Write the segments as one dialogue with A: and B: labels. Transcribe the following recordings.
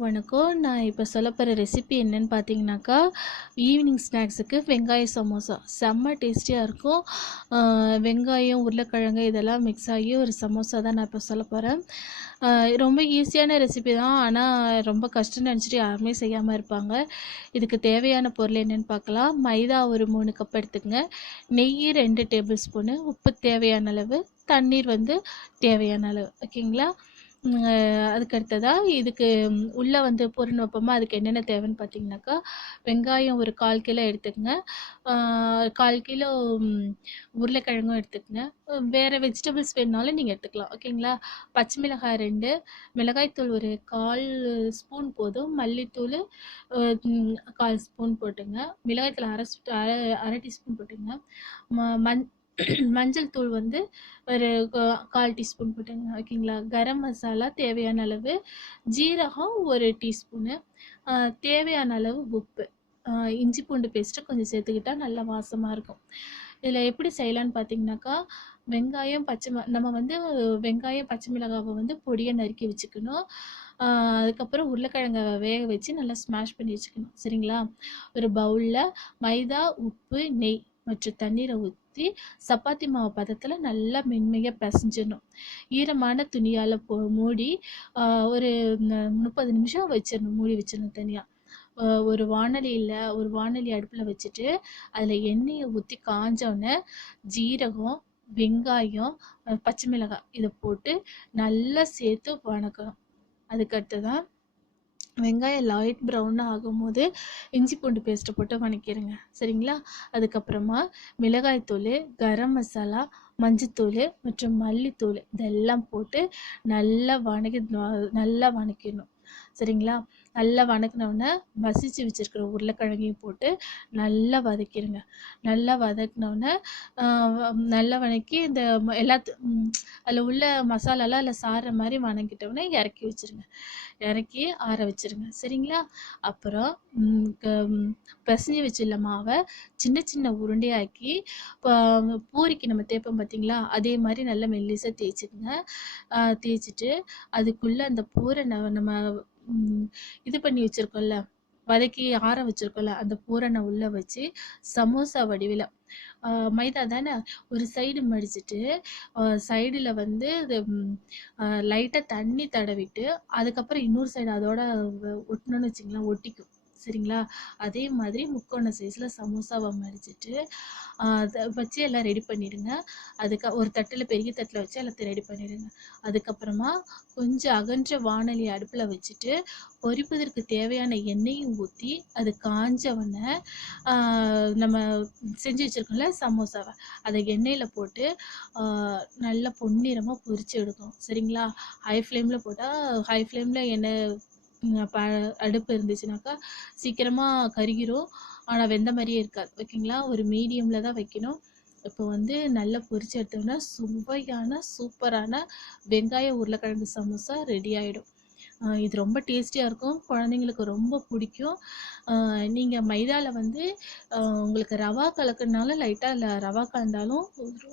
A: வணக்கம். நான் இப்போ சொல்ல போகிற ரெசிபி என்னென்னு பார்த்தீங்கன்னாக்கா ஈவினிங் ஸ்நாக்ஸுக்கு வெங்காய சமோசா. செம்ம டேஸ்டியாக இருக்கும். வெங்காயம் உருளைக்கிழங்கு இதெல்லாம் மிக்ஸ் ஆகி ஒரு சமோசா தான் நான் இப்போ சொல்ல போகிறேன் ரொம்ப ஈஸியான ரெசிபி தான். ஆனால் ரொம்ப கஷ்டம்னு நினச்சிட்டு யாருமே செய்யாமல் இருப்பாங்க. இதுக்கு தேவையான பொருள் என்னென்னு பார்க்கலாம் மைதா ஒரு மூணு கப் எடுத்துக்கங்க. நெய் ரெண்டு டேபிள் ஸ்பூனு உப்பு தேவையான அளவு. தண்ணீர் வந்து தேவையான அளவு. ஓகேங்களா? அதுக்கு அடுத்ததாக இதுக்கு உள்ளே வந்து பொருள் வைப்போமா அதுக்கு என்னென்ன தேவைன்னு பார்த்தீங்கன்னாக்கா வெங்காயம் ஒரு கால் கிலோ எடுத்துக்கங்க. கால் கிலோ உருளைக்கிழங்கும் எடுத்துக்கங்க. வேறு வெஜிடபிள்ஸ் வேணுனாலும் நீங்கள் எடுத்துக்கலாம். ஓகேங்களா? பச்சை மிளகாய் ரெண்டு மிளகாய்த்தூள் ஒரு கால் ஸ்பூன் போதும். மல்லித்தூள் கால் ஸ்பூன் போட்டுங்க. மிளகாய்த்தூள் அரை அரை அரை டீஸ்பூன் போட்டுங்க. ம மஞ் மஞ்சள் தூள் வந்து ஒரு கா- கால் டீஸ்பூன் போட்டுங்க ஓகேங்களா? கரம் மசாலா தேவையான அளவு ஜீரகம் ஒரு டீஸ்பூனு தேவையான அளவு உப்பு. இஞ்சி பூண்டு பேஸ்ட்டு கொஞ்சம் சேர்த்துக்கிட்டா நல்லா வாசமாக இருக்கும். இதில் எப்படி செய்யலான்னு பார்த்தீங்கன்னாக்கா வெங்காயம் பச்சை நம்ம வந்து வெங்காயம் பச்சை மிளகாவை வந்து பொடியை நறுக்கி வச்சுக்கணும். அதுக்கப்புறம் உருளைக்கிழங்கை வேக வச்சு நல்லா ஸ்மாஷ் பண்ணி வச்சுக்கணும். சரிங்களா? ஒரு பவுலில் மைதா உப்பு நெய் மற்றும் தண்ணீரை ஊற்றி சப்பாத்தி மாவு பதத்தில் நல்லா மென்மையாக பிசைஞ்சிடணும். ஈரமான துணியால் போ மூடி ஒரு முப்பது நிமிஷம் வச்சிடணும் மூடி வச்சிடணும் தனியாக ஒரு வாணலியில் ஒரு வாணலி அடுப்பில் வச்சுட்டு அதில் எண்ணெயை ஊற்றி காஞ்சோடனே ஜீரகம் வெங்காயம் பச்சை மிளகாய் இதை போட்டு நல்லா சேர்த்து வணக்கணும். அதுக்கடுத்து தான் வெங்காயம் லைட் ப்ரௌன் ஆகும்போது இஞ்சி பூண்டு பேஸ்ட்டை போட்டு வணக்கிடுங்க சரிங்களா? அதுக்கப்புறமா மிளகாய்த்தூள் கரம் மசாலா மஞ்சத்தூள் மற்றும் மல்லித்தூள் இதெல்லாம் போட்டு நல்லா வணக்கி நல்லா வணக்கிடணும். சரிங்களா? நல்லா வணக்கினோடனே மசிச்சு வச்சிருக்கிற உருளைக்கிழங்கையும் போட்டு நல்லா வதக்கிடுங்க நல்லா வதக்கினோடனே நல்லா வதக்கி இந்த எல்லாத்து அதில் உள்ள மசாலாலாம் அதில் சாடுற மாதிரி வணங்கிட்டோடனே இறக்கி வச்சிருங்க. இறக்கி ஆற வச்சுருங்க. சரிங்களா? அப்புறம் க- பிசைஞ்சு வச்சுள்ள மாவை சின்ன சின்ன உருண்டையாக்கி பூரிக்கு நம்ம தேய்ப்போம் பார்த்தீங்களா அதே மாதிரி நல்லா மெல்லிசாக தேய்ச்சிக்கங்க. தேய்ச்சிட்டு அதுக்குள்ளே அந்த பூரை நம்ம இது பண்ணி வச்சுருக்கோம்ல வதக்கி ஆற வச்சுருக்கோம்ல அந்த பூரணை உள்ளே வச்சு சமோசா வடிவில். மைதா தானே? ஒரு சைடு மடிச்சிட்டு சைடில் வந்து இது லைட்டாக தண்ணி தடவிட்டு அதுக்கப்புறம் இன்னொரு சைடு அதோட ஒட்டணும்னு வச்சிங்களேன் ஒட்டிக்கும். சரிங்களா? அதே மாதிரி முக்கோண சைஸில் சமோசாவை மடிச்சிட்டு அதை வச்சு எல்லாம் ரெடி பண்ணிடுங்க. அதுக்கு ஒரு தட்டில் பெரிய தட்டில் வச்சு எல்லாத்தையும் ரெடி பண்ணிடுங்க. அதுக்கப்புறமா கொஞ்சம் அகன்ற வானொலி அடுப்பில் வச்சுட்டு பொரிப்பதற்கு தேவையான எண்ணெயும் ஊற்றி அது காஞ்சவொடனே நம்ம செஞ்சு வச்சுருக்கோம்ல சமோசாவை அதை எண்ணெயில் போட்டு நல்லா பொன்னிறமாக பொரிச்சு எடுக்கணும். சரிங்களா? ஹை ஃப்ளேமில் போட்டால் ஹை ஃப்ளேமில் எண்ணெய் ப அடுப்பு இருந்துச்சுனாக்கா சீக்கிரமாக கருகிரும். ஆனால் வெந்த மாதிரியே இருக்காது. ஓகேங்களா ஒரு மீடியமில் தான் வைக்கணும். இப்போ வந்து நல்லா பொரிச்சு எடுத்தோம்னா சுவையான சூப்பரான வெங்காய உருளைக்கிழங்கு சமோசா ரெடி ஆகிடும் இது ரொம்ப டேஸ்டியாக இருக்கும். குழந்தைங்களுக்கு ரொம்ப பிடிக்கும். நீங்கள் மைதாவில் வந்து உங்களுக்கு ரவா கலக்குனாலும் லைட்டாக இல்லை ரவா கலந்தாலும்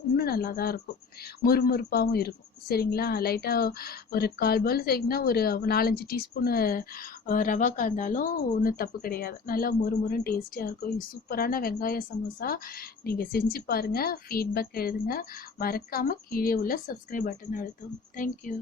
A: இன்னும் நல்லா தான் இருக்கும். முறுமுறுப்பாகவும் இருக்கும். சரிங்களா? லைட்டாக ஒரு கால் பவுல் செய்யணும்னா ஒரு நாலஞ்சு டீஸ்பூனு ரவா கலந்தாலும் ஒன்றும் தப்பு கிடையாது. நல்லா முறுமுறுன்னு டேஸ்டியாக இருக்கும். இது சூப்பரான வெங்காய சமோசா. நீங்கள் செஞ்சு பாருங்கள் ஃபீட்பேக் எழுதுங்க. மறக்காமல் கீழே உள்ள சப்ஸ்கிரைப் பட்டன் அழுத்தும் தேங்க்யூ